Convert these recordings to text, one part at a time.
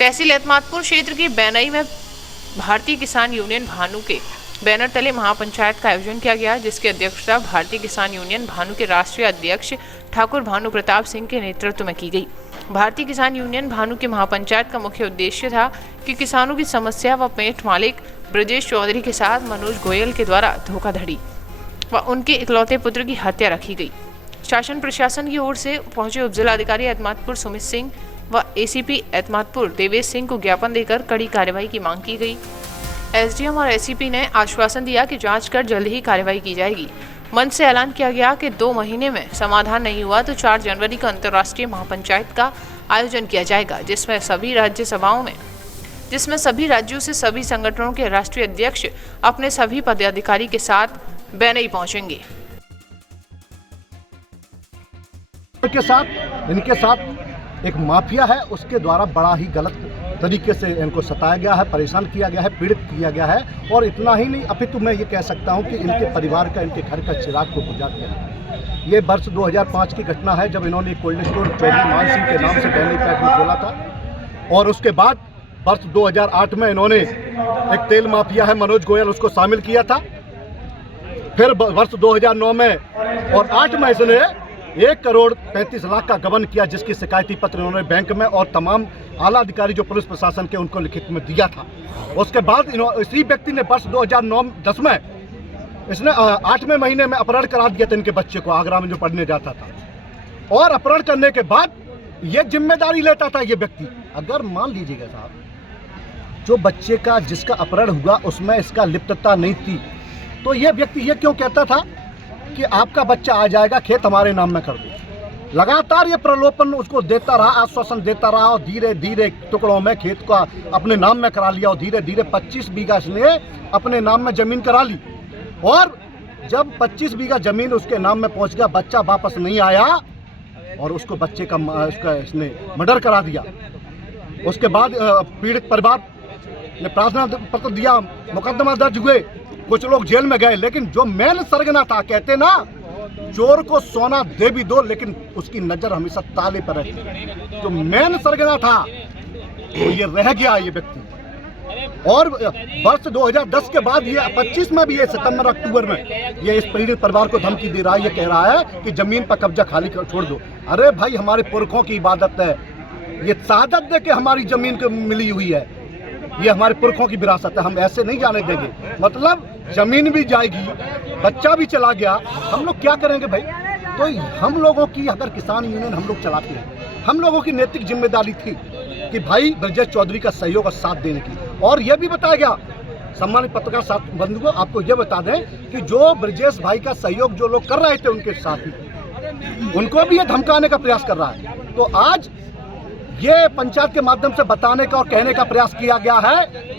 तहसील एतमादपुर क्षेत्र की बैनई में भारतीय किसान यूनियन भानु के बैनर तले महापंचायत का आयोजन किया गया, जिसकी अध्यक्षता भारतीय किसान यूनियन भानु के राष्ट्रीय अध्यक्ष ठाकुर भानु प्रताप सिंह के नेतृत्व में की गई। भारतीय किसान यूनियन भानु के महापंचायत का मुख्य उद्देश्य था कि किसानों की समस्या व पेंट मालिक ब्रजेश चौधरी के साथ मनोज गोयल के द्वारा धोखाधड़ी व उनके इकलौते पुत्र की हत्या रखी गई। शासन प्रशासन की ओर से पहुंचे उप जिलाधिकारी एतमादपुर सुमित सिंह व एसीपी एतमादपुर देवेश सिंह को ज्ञापन देकर कड़ी कार्रवाई की मांग की गई। एसडीएम और एसीपी ने आश्वासन दिया कि जांच कर जल्द ही कार्रवाई की जाएगी। मंच से ऐलान किया गया कि 2 महीने में समाधान नहीं हुआ तो 4 जनवरी को अंतर्राष्ट्रीय महापंचायत का आयोजन किया जाएगा, जिसमें सभी राज्यों से सभी संगठनों के राष्ट्रीय अध्यक्ष अपने सभी पदाधिकारी के साथ बैनई पहुंचेंगे। इनके साथ एक माफिया है, उसके द्वारा बड़ा ही गलत तरीके से इनको सताया गया है, परेशान किया गया है, पीड़ित किया गया है। और इतना ही नहीं, अभी तो मैं ये कह सकता हूँ कि इनके परिवार का, इनके घर का चिराग को बुझा दिया। ये वर्ष 2005 की घटना है, जब इन्होंने कोल्ड स्टोर चौधरी मान सिंह के नाम से बैनई पैक में खोला था। और उसके बाद वर्ष 2008 में इन्होंने एक तेल माफिया है मनोज गोयल, उसको शामिल किया था। फिर वर्ष 2009 में और 8 में इसने 1 करोड़ 35 लाख का गबन किया, जिसकी शिकायती पत्र इन्होंने बैंक में और तमाम आला अधिकारी जो पुलिस प्रशासन के उनको लिखित में दिया था। उसके बाद इसी व्यक्ति ने वर्ष 2009-10 में इसने 8वें महीने में अपहरण करा दिया था इनके बच्चे को, आगरा में जो पढ़ने जाता था। और अपहरण करने के बाद ये जिम्मेदारी लेता था ये व्यक्ति। अगर मान लीजिएगा साहब, जो बच्चे का जिसका अपहरण हुआ उसमें इसका लिप्तता नहीं थी, तो ये व्यक्ति ये क्यों कहता था कि आपका बच्चा आ जाएगा, खेत हमारे नाम में कर दो। लगातार ये प्रलोभन उसको देता रहा, आश्वासन देता रहा, और धीरे धीरे टुकड़ों में खेत को अपने नाम में करा लिया। और धीरे धीरे 25 बीघा इसने अपने नाम में जमीन करा ली। और जब 25 बीघा जमीन उसके नाम में पहुंच गया, बच्चा वापस नहीं आया और उसको बच्चे का उसका इसने मर्डर करा दिया। उसके बाद पीड़ित परिवार ने प्रार्थना पत्र दिया, मुकदमा दर्ज हुए, कुछ लोग जेल में गए। लेकिन जो मेन सरगना था, कहते ना चोर को सोना दे भी दो लेकिन उसकी नजर हमेशा ताले पर रहती। जो मेन सरगना था तो ये रह गया ये व्यक्ति। और वर्ष 2010 के बाद ये 25 में भी, ये सितंबर अक्टूबर में ये इस पीड़ित परिवार को धमकी दे रहा है। ये कह रहा है कि जमीन पर कब्जा खाली छोड़ दो। अरे भाई, हमारे पुरखों की इबादत है, ये शहादत दे के हमारी जमीन को मिली हुई है, ये हमारे पुरखों की विरासत है, हम ऐसे नहीं जाने देंगे। मतलब जमीन भी जाएगी, बच्चा भी चला गया, हम लोग क्या करेंगे भाई? तो हम लोगों की, अगर किसान यूनियन हम लोग चलाते हैं, हम लोगों की नैतिक जिम्मेदारी थी कि भाई ब्रजेश चौधरी का सहयोग और साथ देने की। और यह भी बताया गया, सम्मानित पत्रकार साथ बंधुओं, आपको यह बता दें कि जो ब्रजेश भाई का सहयोग जो लोग कर रहे थे उनके साथी, उनको भी ये धमकाने का प्रयास कर रहा है। तो आज ये पंचायत के माध्यम से बताने का और कहने का प्रयास किया गया है।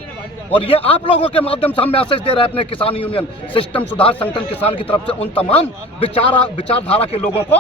और ये आप लोगों के माध्यम से हम मैसेज दे रहे हैं अपने किसान यूनियन सिस्टम सुधार संगठन किसान की तरफ से उन तमाम विचारधारा के लोगों को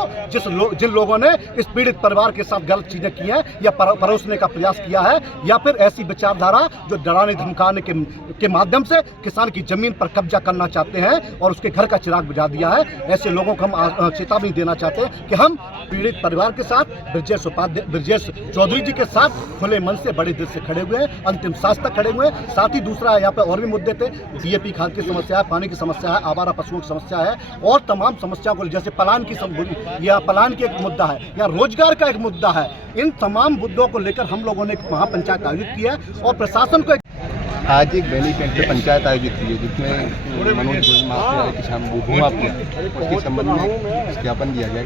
जिन लोगों ने इस पीड़ित परिवार के साथ गलत चीजें की हैं या परोसने का प्रयास किया है, या फिर ऐसी विचारधारा जो डराने धमकाने के माध्यम से किसान की जमीन पर कब्जा करना चाहते हैं और उसके घर का चिराग बुझा दिया है। ऐसे लोगों को हम चेतावनी देना चाहते हैं कि हम पीड़ित परिवार के साथ, ब्रजेश चौधरी जी के साथ खुले मन से, बड़े दिल से खड़े हुए हैं, अंतिम सांस तक खड़े हुए हैं। साथ ही दूसरा यहाँ पे और भी मुद्दे थे, डीएपी खाद की समस्या है, पानी की समस्या है, आवारा पशुओं की समस्या है, और तमाम समस्याओं को, जैसे पलायन की एक मुद्दा है या रोजगार का एक मुद्दा है। इन तमाम मुद्दों को लेकर हम लोगों ने एक महापंचायत आयोजित की है और प्रशासन को आज एक बैनई पैक पे पंचायत आयोजित की है, जिसमें मनोज गोयल माफिया किसान भूमाफिया उसके संबंध में ज्ञापन दिया गया।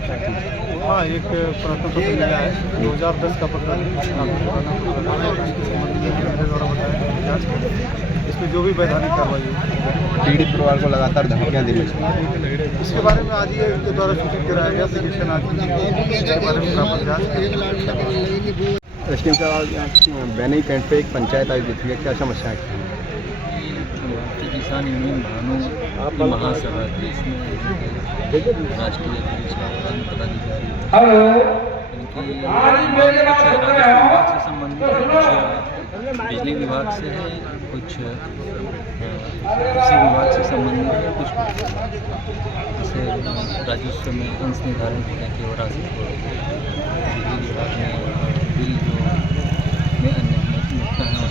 हाँ, एक प्रश्न पत्र मिला है 2010 का पत्र, इसमें जो भी वैधानिक कार्रवाई है। पीड़ित परिवार को लगातार धमकियाँ दी गई, इसके बारे में आज ये उनके द्वारा सूचित कराया गया कि इसके बारे में प्राप्त जांच। इसके बैनई पैक पे एक पंचायत आयोजित की है, क्या समस्या है? भारतीय किसान यूनियन भानु महासभा थी, इसमें राष्ट्रीय पदाधिकारी से संबंधित, कुछ बिजली विभाग से है, कुछ कृषि विभाग से संबंधित है, कुछ जैसे राजस्व में अंश निर्धारण होने की और राशि को बिजली विभाग में बिल जो में अन्य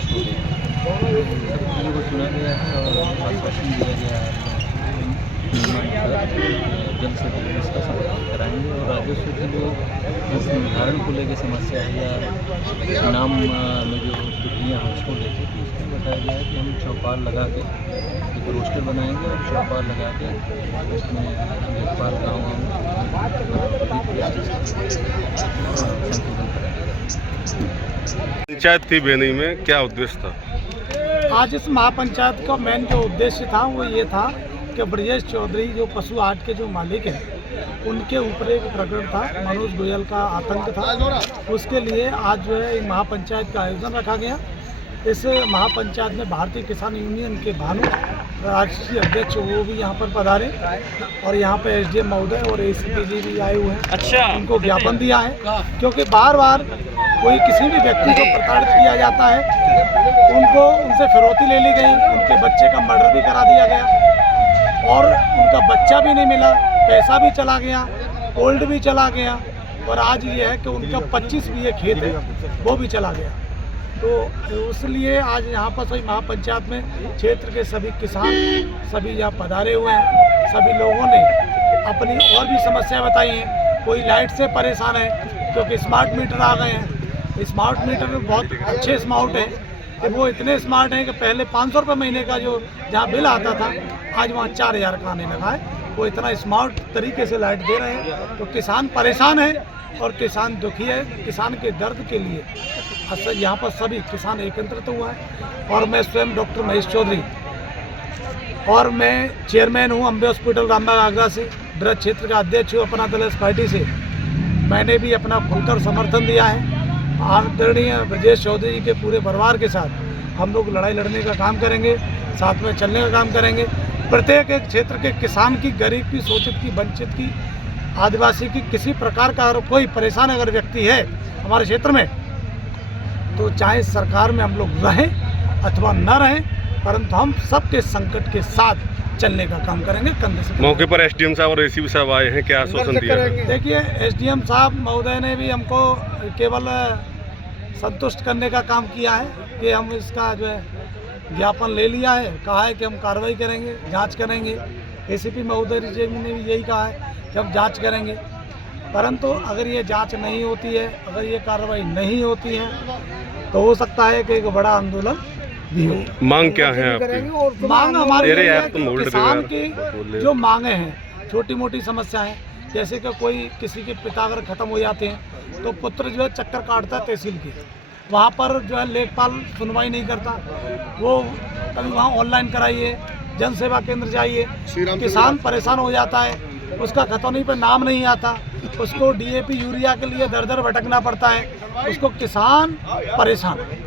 हो गया। सब चीज़ों को सुना गया है और आश्वासन दिया गया है जल्द से जल्द इसका समाधान कराएंगे। और राजस्व की जो निर्धारण को लेकर समस्या है या नाम में जो त्रुटियाँ हैं उसको लेकर, तो उसमें बताया गया है कि हम चौपाल लगा के एक रोस्टर बनाएंगे और चौपाल लगा के उसमें लेखपाल गाँव संशोधन कराएंगे। पंचायत थी बेनी में, क्या उद्देश्य था? आज इस महापंचायत का मेन जो उद्देश्य था वो ये था कि ब्रजेश चौधरी जो पशु हाट के जो मालिक हैं उनके ऊपर एक प्रकरण था, मनोज गोयल का आतंक था। उसके लिए आज जो है एक महापंचायत का आयोजन रखा गया। इस महापंचायत में भारतीय किसान यूनियन के भानु राष्ट्रीय अध्यक्ष वो भी यहाँ पर पधारे और यहाँ पे SDM महोदय और ACP जी भी आए हुए हैं। अच्छा, उनको ज्ञापन दिया है क्योंकि बार बार कोई किसी भी व्यक्ति को प्रताड़ित किया जाता है, उनसे फिरौती ले ली गई, उनके बच्चे का मर्डर भी करा दिया गया और उनका बच्चा भी नहीं मिला, पैसा भी चला गया, गोल्ड भी चला गया और आज ये है कि उनका 25 बीघे खेत है वो भी चला गया। तो इसलिए आज यहाँ पर सभी महापंचायत में क्षेत्र के सभी किसान सभी यहाँ पधारे हुए हैं। सभी लोगों ने अपनी और भी समस्या बताई हैं। कोई लाइट से परेशान है क्योंकि स्मार्ट मीटर आ गए हैं। स्मार्ट मीटर में बहुत अच्छे स्मार्ट हैं कि वो इतने स्मार्ट हैं कि पहले 500 रुपये महीने का जो जहाँ बिल आता था आज वहाँ 4000 का आने लगा है। वो इतना स्मार्ट तरीके से लाइट दे रहे हैं। तो किसान परेशान है और किसान दुखी है। किसान के दर्द के लिए असल यहाँ पर सभी किसान एकत्रित हुआ है और मैं स्वयं डॉक्टर महेश चौधरी और मैं चेयरमैन हूँ अम्बे हॉस्पिटल रामबाग आगरा से, ब्रज क्षेत्र का अध्यक्ष हूँ अपना दल पार्टी से। मैंने भी अपना खुलकर समर्थन दिया है। आदरणीय ब्रजेश चौधरी के पूरे परिवार के साथ हम लोग लड़ाई लड़ने का काम करेंगे, साथ में चलने का काम करेंगे। प्रत्येक एक क्षेत्र के किसान की, गरीब की, शोषित की, वंचित की, आदिवासी की किसी प्रकार का अगर कोई परेशान अगर व्यक्ति है हमारे क्षेत्र में, तो चाहे सरकार में हम लोग रहें अथवा न रहें, परंतु हम सबके संकट के साथ चलने का काम करेंगे। कंधे से मौके पर SDM साहब और ACP साहब आए हैं, क्या आश्वासन दिया है? देखिए, SDM साहब महोदय ने भी हमको केवल संतुष्ट करने का काम किया है कि हम इसका जो है ज्ञापन ले लिया है, कहा है कि हम कार्रवाई करेंगे, जांच करेंगे। ACP महोदय जी ने भी यही कहा है कि हम जांच करेंगे। परंतु अगर ये जांच नहीं होती है, अगर ये कार्रवाई नहीं होती है, तो हो सकता है कि एक बड़ा आंदोलन भी हो। मांग क्या है आपकी? मांग हमारी किसान की जो मांगे हैं, छोटी मोटी समस्याएं, जैसे कि कोई किसी के पिता अगर खत्म हो जाते हैं तो पुत्र जो है चक्कर काटता है तहसील की, वहाँ पर जो है लेखपाल सुनवाई नहीं करता। वो कभी वहाँ ऑनलाइन कराइए, जन सेवा केंद्र जाइए, किसान परेशान हो जाता है, उसका खतौनी पर नाम नहीं आता, उसको DAP यूरिया के लिए दर दर भटकना पड़ता है, उसको किसान परेशान है।